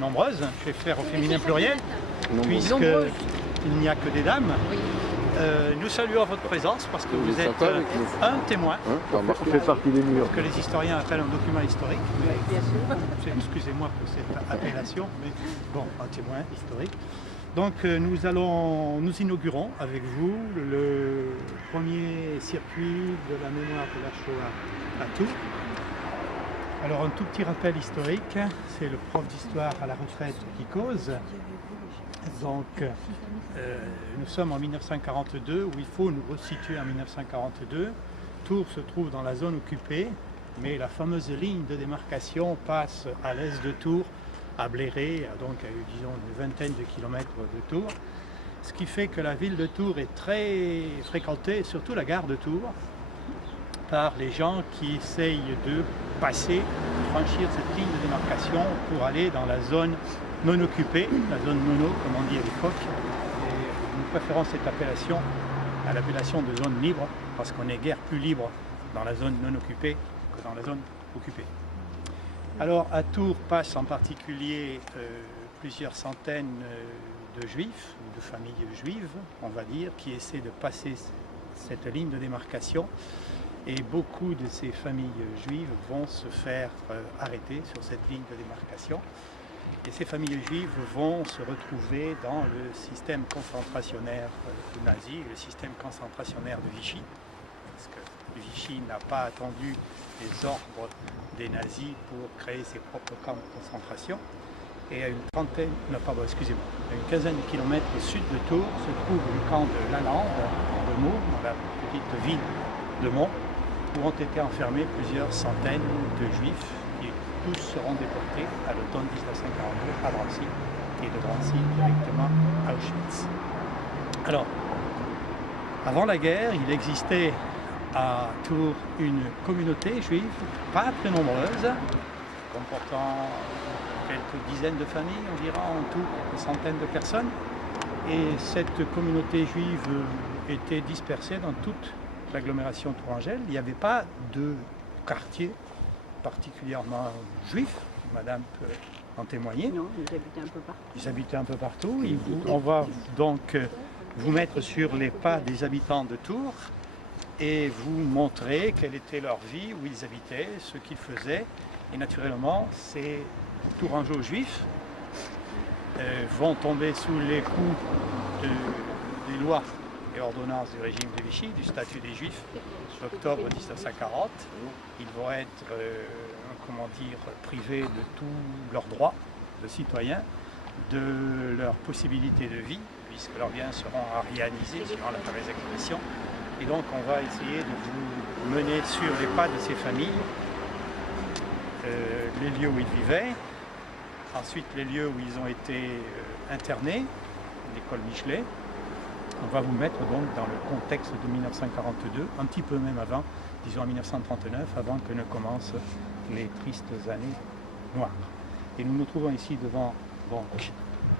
Nombreuses, je vais faire au féminin pluriel, puisqu'il n'y a que des dames. Oui. Nous saluons votre présence parce que vous êtes un témoin. On fait partie des murs. Ce que les historiens appellent un document historique. Bien sûr. Excusez-moi pour cette appellation, mais bon, un témoin historique. Donc nous inaugurons avec vous le premier circuit de la mémoire de la Shoah à Tours. Alors un tout petit rappel historique, c'est le prof d'histoire à la retraite qui cause. Donc nous sommes en 1942, où il faut nous resituer en 1942. Tours se trouve dans la zone occupée, mais la fameuse ligne de démarcation passe à l'est de Tours, à Bléré, donc à disons une vingtaine de kilomètres de Tours. Ce qui fait que la ville de Tours est très fréquentée, surtout la gare de Tours, par les gens qui essayent de passer, de franchir cette ligne de démarcation pour aller dans la zone non occupée, la zone nono comme on dit à l'époque. Et nous préférons cette appellation à l'appellation de zone libre parce qu'on est guère plus libre dans la zone non occupée que dans la zone occupée. Alors à Tours passent en particulier plusieurs centaines de juifs, ou de familles juives, on va dire, qui essaient de passer cette ligne de démarcation. Et beaucoup de ces familles juives vont se faire arrêter sur cette ligne de démarcation. Et ces familles juives vont se retrouver dans le système concentrationnaire nazi, le système concentrationnaire de Vichy. Parce que Vichy n'a pas attendu les ordres des nazis pour créer ses propres camps de concentration. Et à une quinzaine de kilomètres au sud de Tours se trouve le camp de Lalande, de Meaux, dans la petite ville de Meaux, où ont été enfermés plusieurs centaines de juifs qui tous seront déportés à l'automne 1942 à Drancy et de Drancy directement à Auschwitz. Alors, avant la guerre, il existait à Tours une communauté juive pas très nombreuse, comportant quelques dizaines de familles, on dira en tout quelques centaines de personnes. Et cette communauté juive était dispersée dans toute l'agglomération tourangelle. Il n'y avait pas de quartier particulièrement juif, madame peut en témoigner. Non, ils habitaient un peu partout. Ils habitaient un peu partout. On va donc vous mettre sur les pas des habitants de Tours et vous montrer quelle était leur vie, où ils habitaient, ce qu'ils faisaient. Et naturellement, ces Tourangeaux juifs vont tomber sous les coups des lois et ordonnances du régime de Vichy, du statut des Juifs d'octobre 1940. Ils vont être, privés de tous leurs droits de citoyens, de leurs possibilités de vie, puisque leurs biens seront arianisés suivant la fameuse expression. Et donc on va essayer de vous mener sur les pas de ces familles, les lieux où ils vivaient, ensuite les lieux où ils ont été internés, l'école Michelet. On va vous mettre donc dans le contexte de 1942, un petit peu même avant, disons en 1939, avant que ne commencent les tristes années noires. Et nous nous trouvons ici devant donc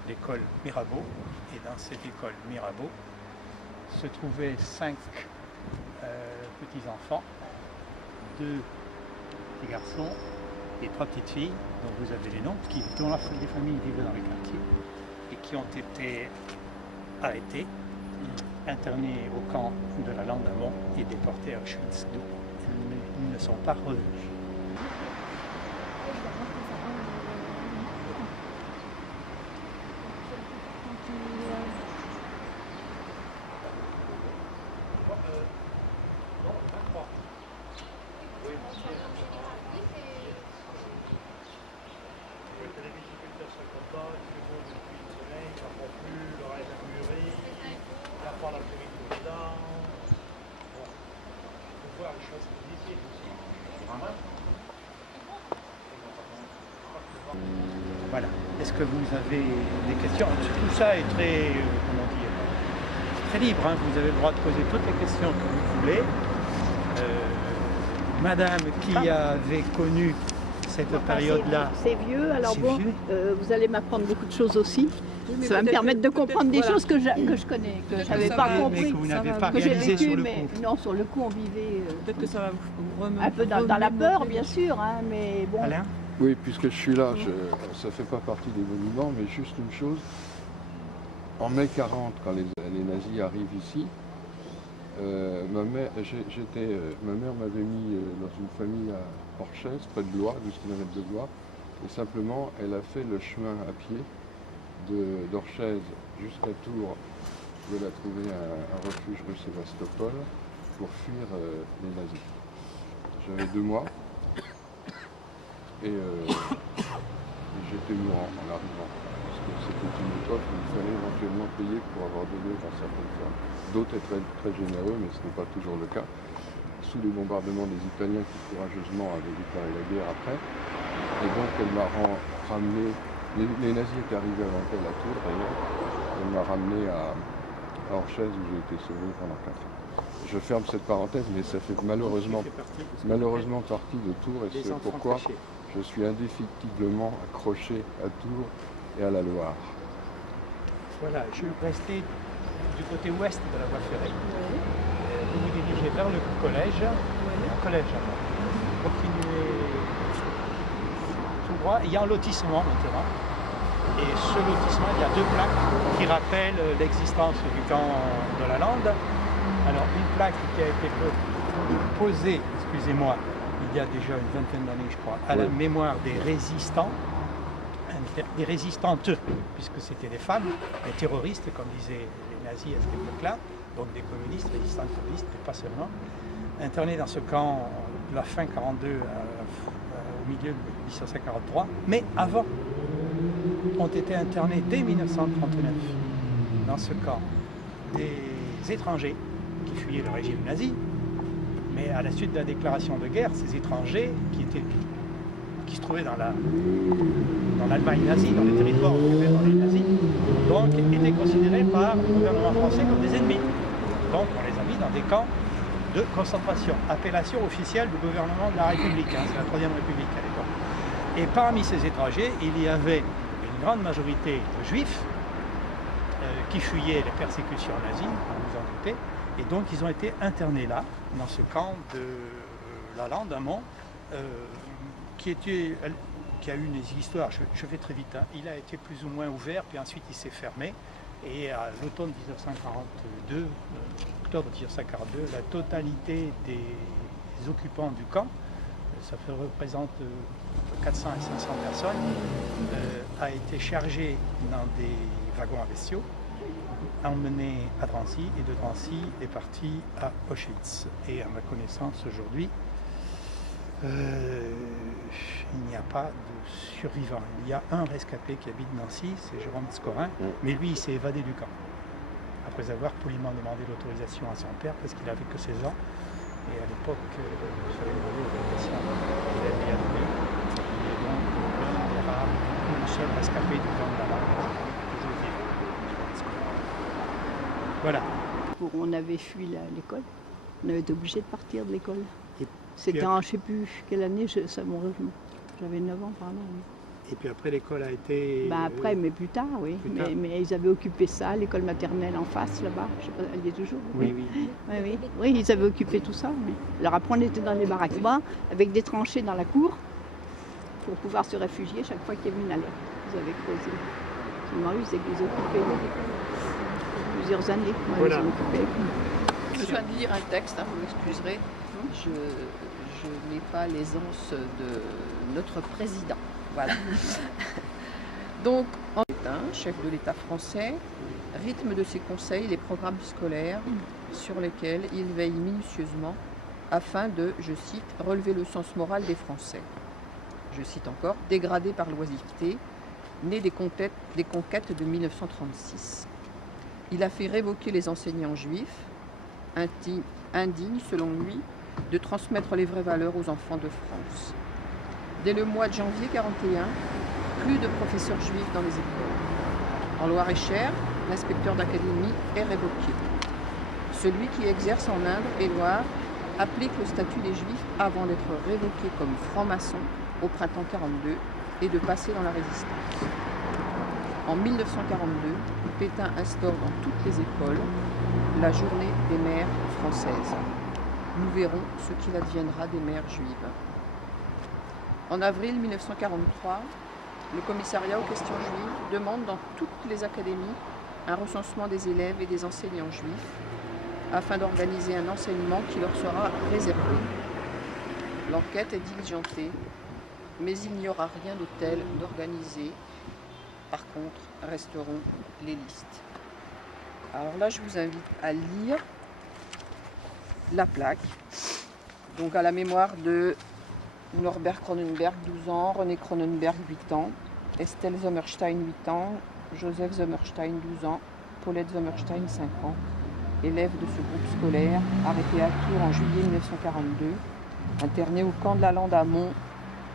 l'école Mirabeau, et dans cette école Mirabeau se trouvaient 5 petits-enfants, 2 petits garçons et 3 petites filles, dont vous avez les noms, dont les familles vivaient dans les quartiers, et qui ont été arrêtés, internés au camp de la Lande à Mont et déportés à Auschwitz, d'où ils ne sont pas revenus. Voilà. Est-ce que vous avez des questions? Tout ça est très, très libre. Hein. Vous avez le droit de poser toutes les questions que vous voulez. Madame qui avait connu cette période-là. C'est vieux, alors bon, vous allez m'apprendre beaucoup de choses aussi. Oui, ça va me permettre de comprendre des choses que je connais, que je n'avais pas compris. Mais que vous n'avez pas que j'ai réalisé vécu, sur le mais coup. non, sur le coup on vivait Peut-être que ça va vous un peu dans la peur, bien sûr, hein, mais bon. Alain ? Oui, puisque je suis là, ça ne fait pas partie des monuments, mais juste une chose. En mai 40, quand les nazis arrivent ici, ma mère m'avait mis dans une famille à Orchez, près de Blois, 12 km de Blois, et simplement elle a fait le chemin à pied d'Orchez jusqu'à Tours, où elle a trouvé un refuge rue Sébastopol pour fuir les nazis. J'avais 2 mois et j'étais mourant en arrivant, parce que c'était une époque où il fallait éventuellement payer pour avoir de l'eau dans certaines fermes. D'autres étaient très, très généreux, mais ce n'est pas toujours le cas. Sous les bombardements des Italiens qui courageusement avaient déclaré la guerre après. Et donc elle m'a ramené, les nazis étaient arrivés avant elle à Tours d'ailleurs, elle m'a ramené à Orchez où j'ai été sauvé pendant 4 ans. Je ferme cette parenthèse, mais ça fait malheureusement partie de Tours et c'est pourquoi je suis indéfectiblement accroché à Tours et à la Loire. Voilà, je vais rester du côté ouest de la voie ferrée. Vous vous dirigez vers le collège, un collège avant. Continuez tout droit. Il y a un lotissement maintenant. Et ce lotissement, il y a 2 plaques qui rappellent l'existence du camp de la Lande. Alors, une plaque qui a été posée, excusez-moi, il y a déjà une vingtaine d'années, je crois, à la mémoire des résistants, des résistantes, puisque c'était des femmes, des terroristes, comme disaient les nazis à cette époque-là, donc des communistes, résistants communistes, mais pas seulement, internés dans ce camp de la fin 42 au milieu de 1943, mais avant, ont été internés dès 1939 dans ce camp des étrangers qui fuyaient le régime nazi, mais à la suite de la déclaration de guerre, ces étrangers qui se trouvaient dans l'Allemagne nazie, dans les territoires occupés par les nazis, donc étaient considérés par le gouvernement français comme des ennemis. Donc on les a mis dans des camps de concentration, appellation officielle du gouvernement de la République, c'est la Troisième République à l'époque. Et parmi ces étrangers, il y avait une grande majorité de juifs qui fuyaient les persécutions nazies, vous vous en doutez, et donc ils ont été internés là, dans ce camp de la Lande, un mont, qui a eu une histoire, je vais très vite, hein. Il a été plus ou moins ouvert, puis ensuite il s'est fermé, et à l'automne 1942, octobre 1942, la totalité des occupants du camp, ça représente 400 et 500 personnes, a été chargée dans des wagons à bestiaux, emmenée à Drancy, et de Drancy est partie à Auschwitz. Et à ma connaissance aujourd'hui, il n'y a pas de survivants. Il y a un rescapé qui habite Nancy, c'est Jérôme Scorin, mais lui il s'est évadé du camp, après avoir poliment demandé l'autorisation à son père, parce qu'il n'avait que 16 ans, et à l'époque, il fallait demander l'autorisation qu'il avait à donner. Il est donc l'un des rares, le seul rescapé du camp de la Lande aujourd'hui. Voilà. On avait fui l'école, on avait été obligé de partir de l'école. C'était puis, en je ne sais plus quelle année, j'avais 9 ans par là. Oui. Et puis après l'école a été... Après, mais plus tard, oui. Mais ils avaient occupé ça, l'école maternelle en face là-bas, je sais pas, elle y est toujours. Oui. Oui, ils avaient occupé tout ça. Oui. Alors après, on était dans les baraques avec des tranchées dans la cour pour pouvoir se réfugier chaque fois qu'il y avait une alerte. Ils avaient creusé. Seulement, ils occupaient plusieurs années. Voilà. Ils ont occupé. Je viens de lire un texte, hein, vous m'excuserez. Je n'ai pas l'aisance de notre président. Voilà. Donc, en chef de l'État français, rythme de ses conseils les programmes scolaires sur lesquels il veille minutieusement afin de, je cite, relever le sens moral des Français. Je cite encore, dégradé par l'oisiveté, né des conquêtes de 1936. Il a fait révoquer les enseignants juifs, indignes, selon lui, de transmettre les vraies valeurs aux enfants de France. Dès le mois de janvier 1941, plus de professeurs juifs dans les écoles. En Loire-et-Cher, l'inspecteur d'académie est révoqué. Celui qui exerce en Indre et Loire applique le statut des juifs avant d'être révoqué comme franc-maçon au printemps 1942 et de passer dans la résistance. En 1942, Pétain instaure dans toutes les écoles la journée des mères françaises. Nous verrons ce qu'il adviendra des mères juives. En avril 1943, le commissariat aux questions juives demande dans toutes les académies un recensement des élèves et des enseignants juifs afin d'organiser un enseignement qui leur sera réservé. L'enquête est diligentée, mais il n'y aura rien de tel d'organisé. Par contre, resteront les listes. Alors là, je vous invite à lire la plaque. Donc à la mémoire de Norbert Cronenberg, 12 ans, René Cronenberg, 8 ans, Estelle Sommerstein, 8 ans, Joseph Sommerstein, 12 ans, Paulette Sommerstein, 5 ans, élève de ce groupe scolaire, arrêté à Tours en juillet 1942, interné au camp de la Lande à Mont,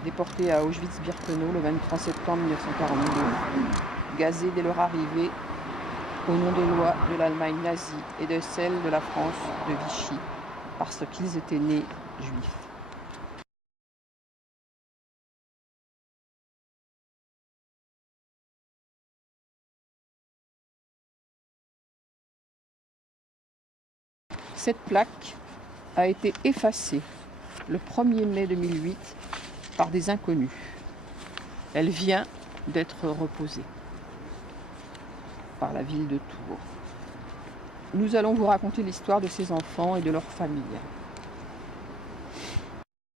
déporté à Auschwitz-Birkenau le 23 septembre 1942, gazé dès leur arrivée au nom des lois de l'Allemagne nazie et de celles de la France de Vichy, parce qu'ils étaient nés juifs. Cette plaque a été effacée le 1er mai 2008 par des inconnus. Elle vient d'être reposée par la ville de Tours. Nous allons vous raconter l'histoire de ces enfants et de leurs familles.